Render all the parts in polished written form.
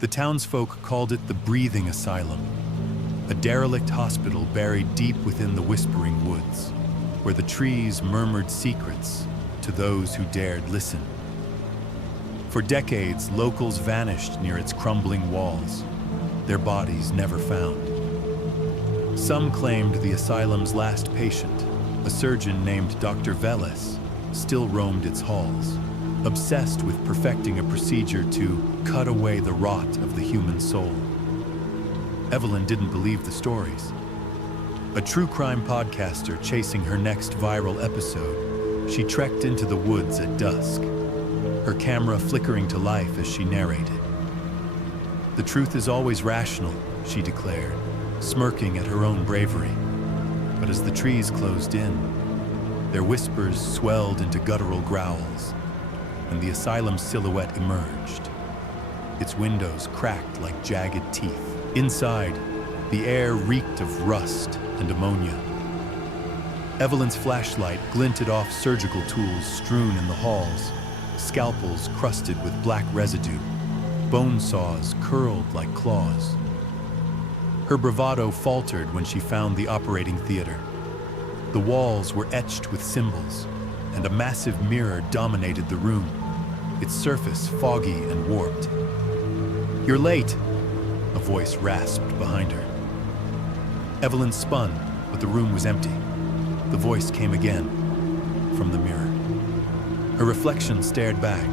The townsfolk called it the Breathing Asylum, a derelict hospital buried deep within the whispering woods, where the trees murmured secrets to those who dared listen. For decades, locals vanished near its crumbling walls, their bodies never found. Some claimed the asylum's last patient, a surgeon named Dr. Veles, still roamed its halls, obsessed with perfecting a procedure to cut away the rot of the human soul. Evelyn didn't believe the stories. A true crime podcaster chasing her next viral episode, she trekked into the woods at dusk, her camera flickering to life as she narrated. "The truth is always rational," she declared, smirking at her own bravery. But as the trees closed in, their whispers swelled into guttural growls, and the asylum's silhouette emerged. Its windows cracked like jagged teeth. Inside, the air reeked of rust and ammonia. Evelyn's flashlight glinted off surgical tools strewn in the halls, scalpels crusted with black residue, bone saws curled like claws. Her bravado faltered when she found the operating theater. The walls were etched with symbols, and a massive mirror dominated the room, its surface foggy and warped. "You're late," a voice rasped behind her. Evelyn spun, but the room was empty. The voice came again, from the mirror. Her reflection stared back,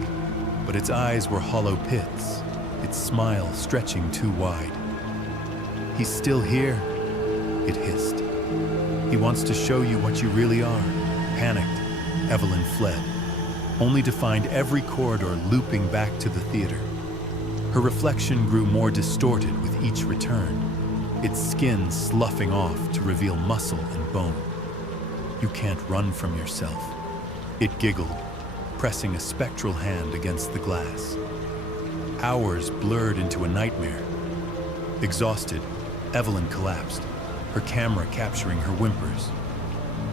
but its eyes were hollow pits, its smile stretching too wide. "He's still here," it hissed. "He wants to show you what you really are." Panicked, Evelyn fled, only to find every corridor looping back to the theater. Her reflection grew more distorted with each return, its skin sloughing off to reveal muscle and bone. "You can't run from yourself," it giggled, pressing a spectral hand against the glass. Hours blurred into a nightmare. Exhausted, Evelyn collapsed, her camera capturing her whimpers.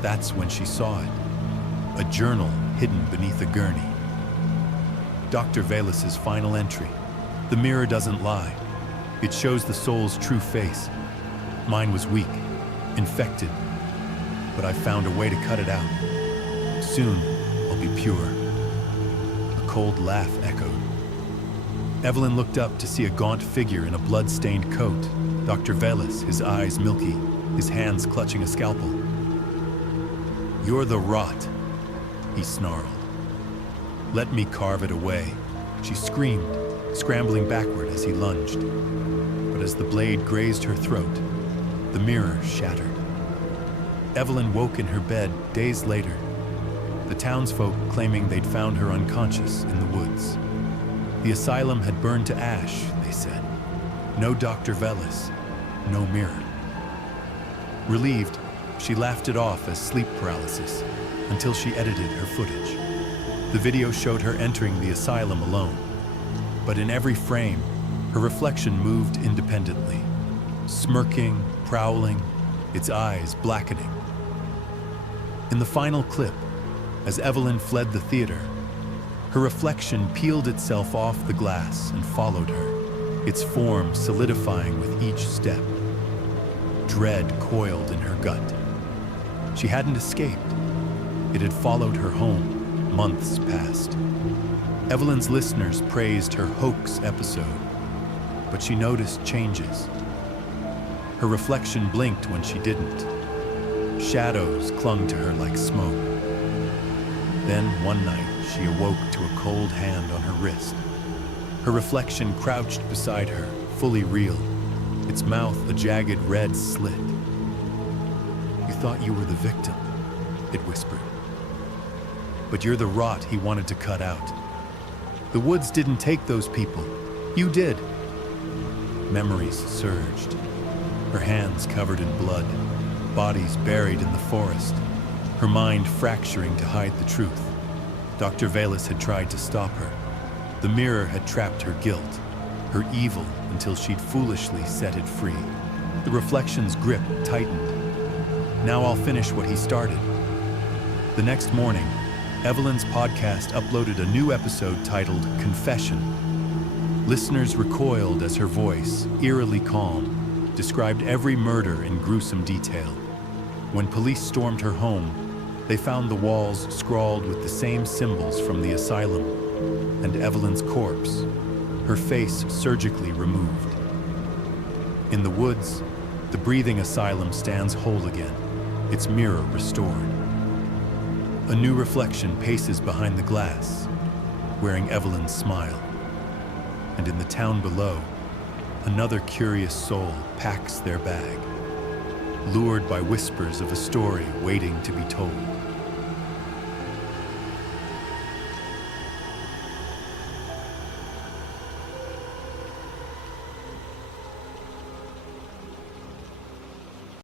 That's when she saw it, a journal hidden beneath a gurney. Dr. Veles's final entry. "The mirror doesn't lie. It shows the soul's true face. Mine was weak, infected, but I found a way to cut it out. Soon, I'll be pure." A cold laugh echoed. Evelyn looked up to see a gaunt figure in a blood-stained coat, Dr. Veles, his eyes milky, his hands clutching a scalpel. "You're the rot," he snarled. "Let me carve it away," she screamed, scrambling backward as he lunged. But as the blade grazed her throat, the mirror shattered. Evelyn woke in her bed days later, the townsfolk claiming they'd found her unconscious in the woods. The asylum had burned to ash, they said. No Dr. Veles, no mirror. Relieved, she laughed it off as sleep paralysis until she edited her footage. The video showed her entering the asylum alone, but in every frame, her reflection moved independently, smirking, prowling, its eyes blackening. In the final clip, as Evelyn fled the theater, her reflection peeled itself off the glass and followed her, its form solidifying with each step. Dread coiled in her gut. She hadn't escaped. It had followed her home, months past. Evelyn's listeners praised her hoax episode, but she noticed changes. Her reflection blinked when she didn't. Shadows clung to her like smoke. Then, one night, she awoke to a cold hand on her wrist. Her reflection crouched beside her, fully real, its mouth a jagged red slit. "You thought you were the victim," it whispered. "But you're the rot he wanted to cut out. The woods didn't take those people. You did." Memories surged, her hands covered in blood, bodies buried in the forest, her mind fracturing to hide the truth. Dr. Veles had tried to stop her. The mirror had trapped her guilt, her evil, until she'd foolishly set it free. The reflection's grip tightened. "Now I'll finish what he started." The next morning, Evelyn's podcast uploaded a new episode titled Confession. Listeners recoiled as her voice, eerily calm, described every murder in gruesome detail. When police stormed her home, they found the walls scrawled with the same symbols from the asylum, and Evelyn's corpse, her face surgically removed. In the woods, the Breathing Asylum stands whole again, its mirror restored. A new reflection paces behind the glass, wearing Evelyn's smile. And in the town below, another curious soul packs their bag, lured by whispers of a story waiting to be told.